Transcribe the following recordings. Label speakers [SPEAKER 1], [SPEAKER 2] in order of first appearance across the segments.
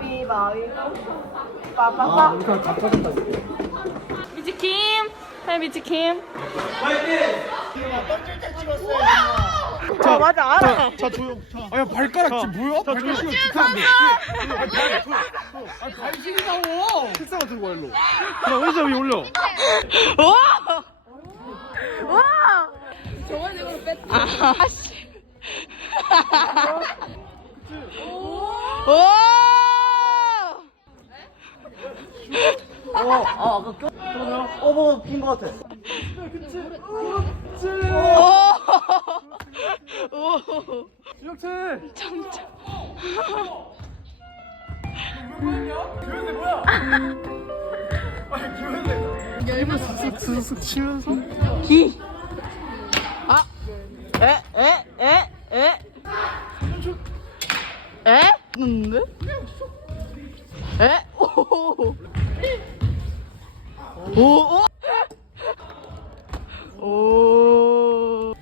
[SPEAKER 1] 가위바위보.
[SPEAKER 2] 아,
[SPEAKER 1] 빠빠빠.
[SPEAKER 2] 우리 그냥 다 빠졌다.
[SPEAKER 1] 미치킴. 해 미치킴.
[SPEAKER 2] 자,
[SPEAKER 1] 맞아 알아.
[SPEAKER 2] 자 조용. 아, 야 발가락 지금 뭐야? 발가락 지금
[SPEAKER 1] 선수.
[SPEAKER 2] 발신이라고. 책상을 들고 와 일로. 야, 의자 위에 올려.
[SPEAKER 1] 와. 와. 저번에 이거 뺐다. 아씨. 오.
[SPEAKER 2] 아까 그러면 뭐 낀거 같아.
[SPEAKER 1] 오.
[SPEAKER 2] 이렇게.
[SPEAKER 1] 참참.
[SPEAKER 2] 교현대 뭐야? 아니 교현대. 입을 슥슥슥슥 치면서.
[SPEAKER 1] 기. 아. 에. 에? 는데? 에? 오. 오. 오.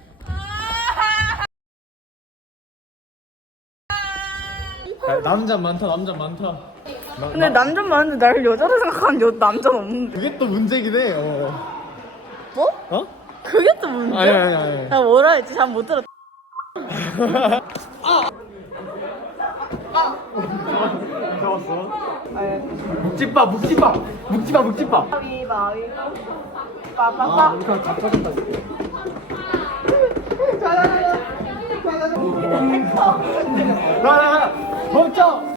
[SPEAKER 2] 남자 많다, 남자 많다.
[SPEAKER 1] 근데 남자 많은데 나를 여자로 생각하는 남자는 없는데.
[SPEAKER 2] 그게 또 문제긴 해.
[SPEAKER 1] 뭐?
[SPEAKER 2] 어?
[SPEAKER 1] 그게 또 문제?
[SPEAKER 2] 아니.
[SPEAKER 1] 나 뭐라 했지? 잘 못 들었.
[SPEAKER 2] 잡았어. 묵집밥.
[SPEAKER 1] 가위바위보.
[SPEAKER 2] 아,
[SPEAKER 1] 빠빠빠.
[SPEAKER 2] 우리 그냥 다 빠졌다. 멈춰.